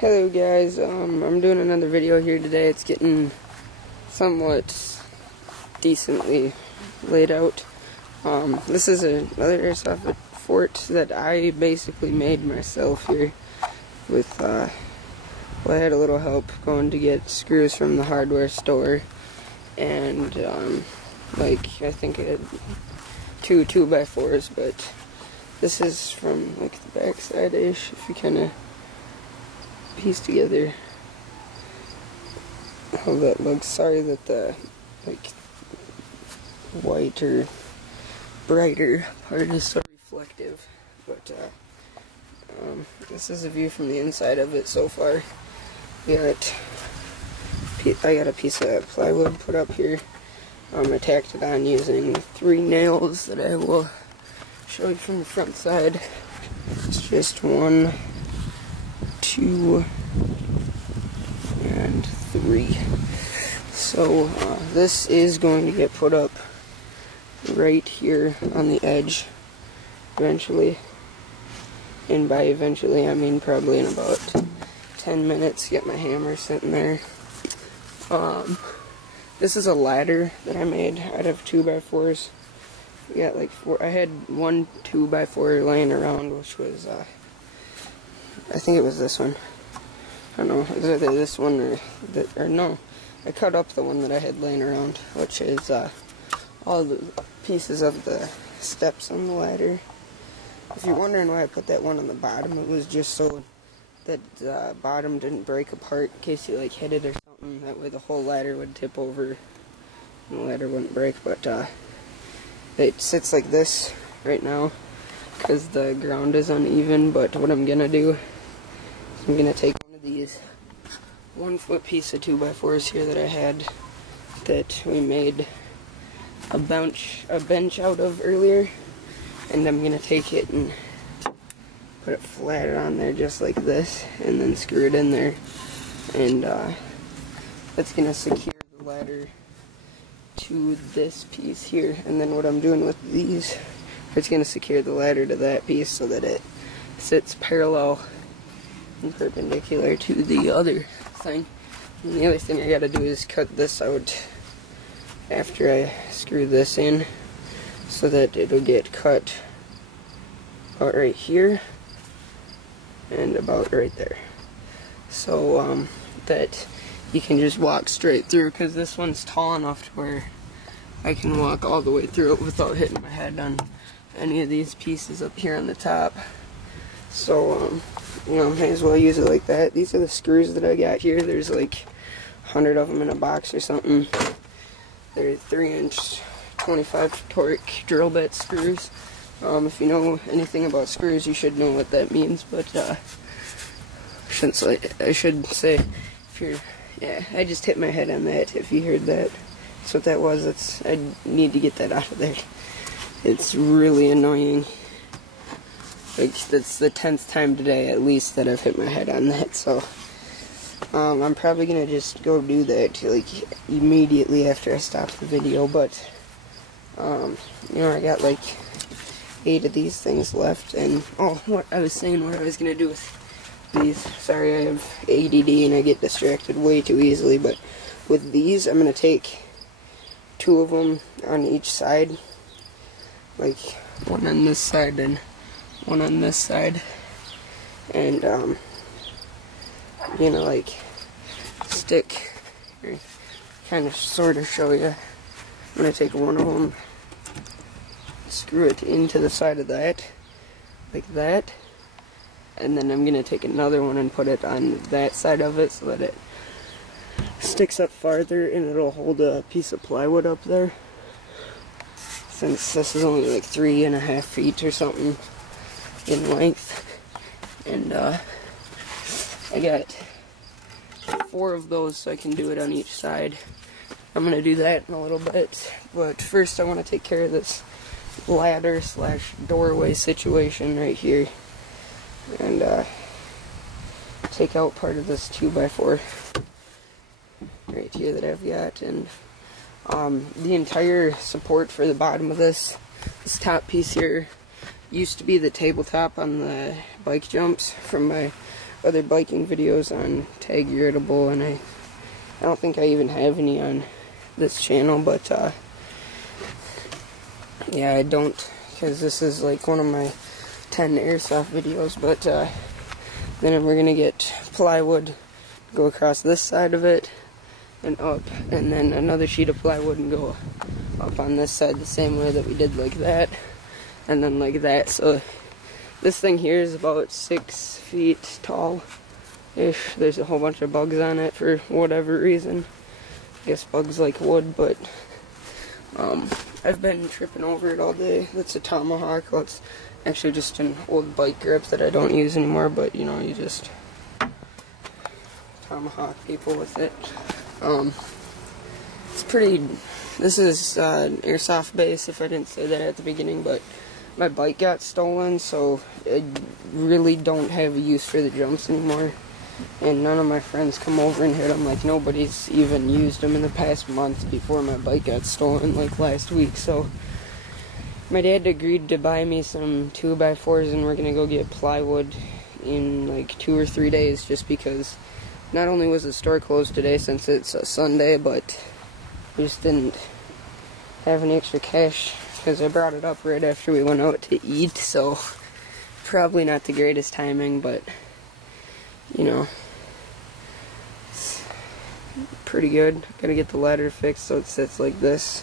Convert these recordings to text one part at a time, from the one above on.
Hello guys, I'm doing another video here today. It's getting somewhat decently laid out. This is another Airsoft fort that I basically made myself here with, well, I had a little help going to get screws from the hardware store, and like, I think I had two 2x4s, but this is from like the back side-ish, if you kind of piece together how that looks. Sorry that the like white or brighter part is so reflective, but this is a view from the inside of it so far. I got a piece of plywood put up here. I tacked it on using 3 nails that I will show you from the front side. It's just 1, 2, and 3. So this is going to get put up right here on the edge eventually, and by eventually I mean probably in about 10 minutes. Get my hammer sitting there. This is a ladder that I made out of 2x4s. We got like 4. I had 1 2x4 laying around, which was I think it was this one. I don't know, it was either this one or no. I cut up the one that I had laying around, which is all the pieces of the steps on the ladder. If you're wondering why I put that one on the bottom, it was just so that the bottom didn't break apart in case you like hit it or something. That way the whole ladder would tip over and the ladder wouldn't break. But it sits like this right now because the ground is uneven. But what I'm gonna do is I'm gonna take one of these 1-foot piece of 2x4s here that I had, that we made a bench out of earlier, and I'm gonna take it and put it flat on there just like this, and then screw it in there, and that's gonna secure the ladder to this piece here. And then what I'm doing with these, it's gonna secure the ladder to that piece so that it sits parallel and perpendicular to the other thing. And the other thing I gotta do is cut this out after I screw this in, so that it'll get cut about right here and about right there, so that you can just walk straight through, because this one's tall enough to where I can walk all the way through it without hitting my head on any of these pieces up here on the top. So you know, may as well use it like that. These are the screws that I got here. There's like 100 of them in a box or something. They're 3-inch 25 torque drill bit screws. If you know anything about screws, you should know what that means, but I should say, if you're, yeah, I just hit my head on that. If you heard that, that's what that was. I need to get that out of there. It's really annoying. Like, that's the 10th time today at least that I've hit my head on that, so I'm probably gonna just go do that like immediately after I stop the video. But you know, I got like 8 of these things left, and what I was gonna do with these. Sorry, I have ADD and I get distracted way too easily, but with these I'm gonna take 2 of them on each side, like one on this side and one on this side, and you know, like stick, kind of sort of show you. I'm gonna take one of them, screw it into the side of that like that, and then I'm gonna take another one and put it on that side of it so that it sticks up farther, and it'll hold a piece of plywood up there, since this is only like 3.5 feet or something in length. And I got 4 of those, so I can do it on each side. I'm gonna do that in a little bit, but first I want to take care of this ladder / doorway situation right here, and take out part of this 2x4 right here that I've got. And the entire support for the bottom of this top piece here used to be the tabletop on the bike jumps from my other biking videos on Tag Irritable, and I don't think I even have any on this channel, but yeah, I don't, because this is like one of my 10 airsoft videos. But then we're gonna get plywood, go across this side of it and up, and then another sheet of plywood and go up on this side the same way that we did, like that, and then like that. So this thing here is about 6 feet tall ish. There's a whole bunch of bugs on it for whatever reason. I guess bugs like wood, but I've been tripping over it all day. That's a tomahawk. Well, it's actually just an old bike grip that I don't use anymore, but you know, you just tomahawk people with it. It's pretty, this is an airsoft base, if I didn't say that at the beginning, but my bike got stolen, so I really don't have a use for the jumps anymore. And none of my friends come over and hit them. Like, nobody's even used them in the past month before my bike got stolen, like last week. So my dad agreed to buy me some 2x4s, and we're gonna go get plywood in like 2 or 3 days, just because not only was the store closed today since it's a Sunday, but we just didn't have any extra cash, because I brought it up right after we went out to eat. So probably not the greatest timing, but you know, it's pretty good. Gotta get the ladder fixed so it sits like this,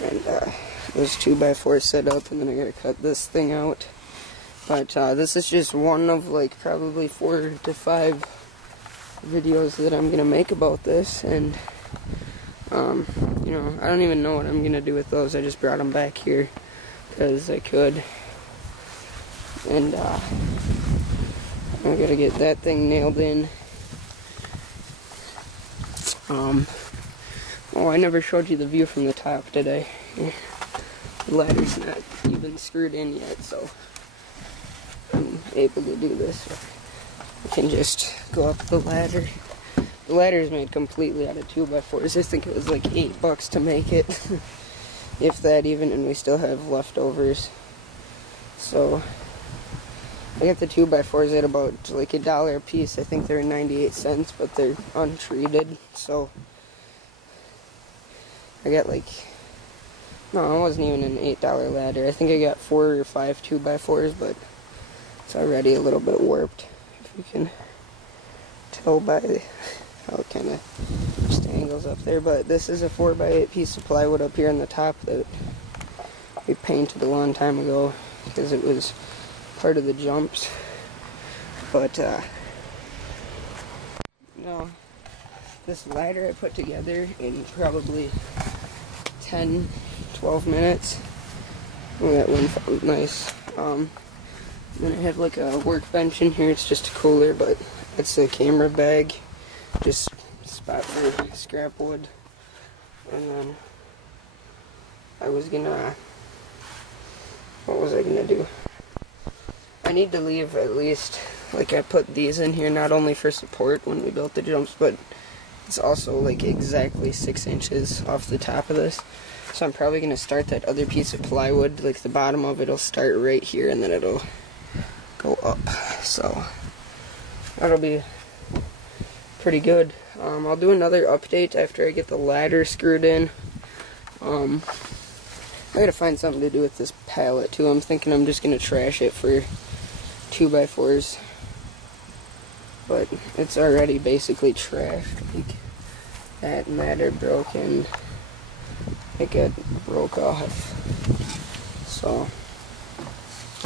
and those 2x4s set up, and then I gotta cut this thing out. But this is just one of like probably 4 to 5 videos that I'm gonna make about this, and you know, I don't even know what I'm gonna do with those. I just brought them back here because I could, and I gotta get that thing nailed in. Oh, I never showed you the view from the top today. The ladder's not even screwed in yet, so I'm able to do this. I can just go up the ladder. The ladder is made completely out of 2x4s. I think it was like $8 to make it, if that even, and we still have leftovers. So I got the 2x4s at about like $1 a piece. I think they're 98 cents, but they're untreated. So I got like, no, it wasn't even an $8 ladder. I think I got 4 or 5 2x4s, but it's already a little bit warped, if you can tell by how it kind of just angles up there. But this is a 4x8 piece of plywood up here on the top that we painted a long time ago because it was part of the jumps. But no, this ladder I put together in probably 10-12 minutes. Oh, that one felt nice. Then I have like a workbench in here. It's just a cooler, but it's a camera bag, just spot for scrap wood. And then I was gonna, what was I gonna do? I need to leave at least, like, I put these in here not only for support when we built the jumps, but it's also like exactly 6 inches off the top of this. So I'm probably gonna start that other piece of plywood, like the bottom of it'll start right here, and then it'll go up. So that'll be pretty good. I'll do another update after I get the ladder screwed in. I gotta find something to do with this pallet too. I'm thinking I'm just gonna trash it for 2x4s, but it's already basically trashed. Like, that and that are broken. It got broke off. So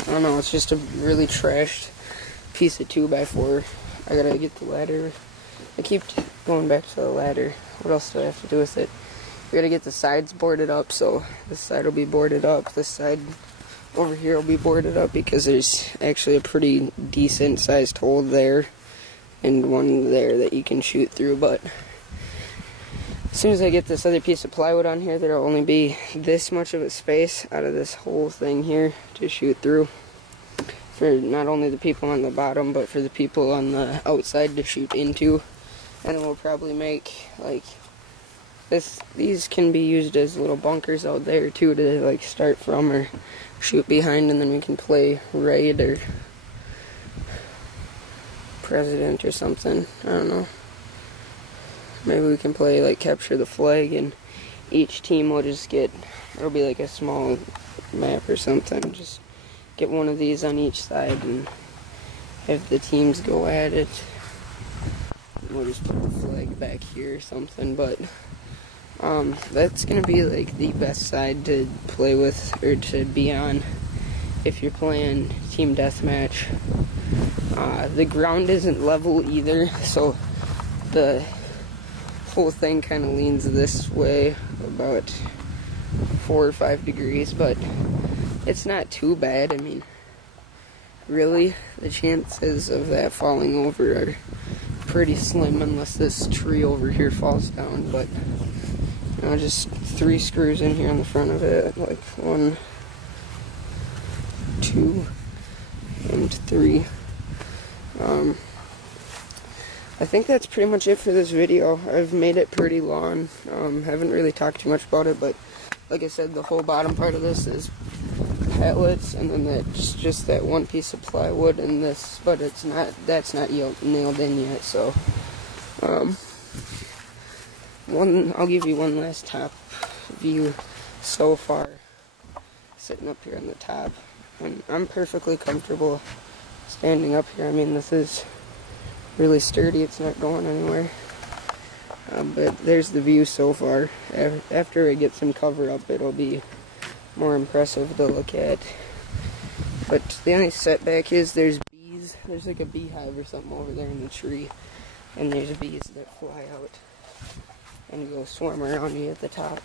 I don't know, it's just a really trashed piece of 2x4. I gotta get the ladder. I keep going back to the ladder. What else do I have to do with it? We gotta get the sides boarded up, so this side will be boarded up. This side over here will be boarded up because there's actually a pretty decent sized hole there and one there that you can shoot through. But as soon as I get this other piece of plywood on here, there'll only be this much of a space out of this whole thing here to shoot through, for not only the people on the bottom, but for the people on the outside to shoot into. And then we'll probably make, like, these can be used as little bunkers out there too, to like start from or shoot behind, and then we can play raid or president or something. I don't know. Maybe we can play like capture the flag, and each team will just get, it'll be like a small map or something. Just get one of these on each side and have the teams go at it. We'll just put the flag back here or something, but that's gonna be like the best side to play with or to be on if you're playing team deathmatch. The ground isn't level either, so the whole thing kind of leans this way about 4 or 5 degrees, but it's not too bad. I mean, really, the chances of that falling over are pretty slim unless this tree over here falls down. But you know, just 3 screws in here on the front of it, like 1, 2, and 3. I think that's pretty much it for this video. I've made it pretty long. Haven't really talked too much about it, but like I said, the whole bottom part of this is pallets, and then that's just that one piece of plywood and this, but it's not, that's not nailed in yet. So I'll give you one last top view so far, sitting up here on the top, and I'm perfectly comfortable standing up here. I mean, this is really sturdy, it's not going anywhere. But there's the view so far. After I get some cover up, it'll be more impressive to look at. But the only setback is there's bees. There's like a beehive or something over there in the tree, and there's bees that fly out and go swarm around you at the top.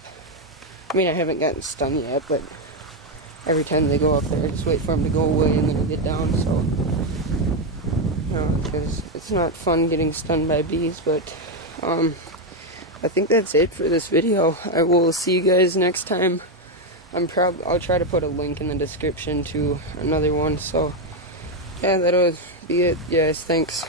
I mean, I haven't gotten stung yet, but every time they go up there, I just wait for them to go away and then I get down. So, because it's not fun getting stung by bees. But I think that's it for this video. I will see you guys next time. I'll try to put a link in the description to another one. So yeah, that'll be it, guys. Thanks.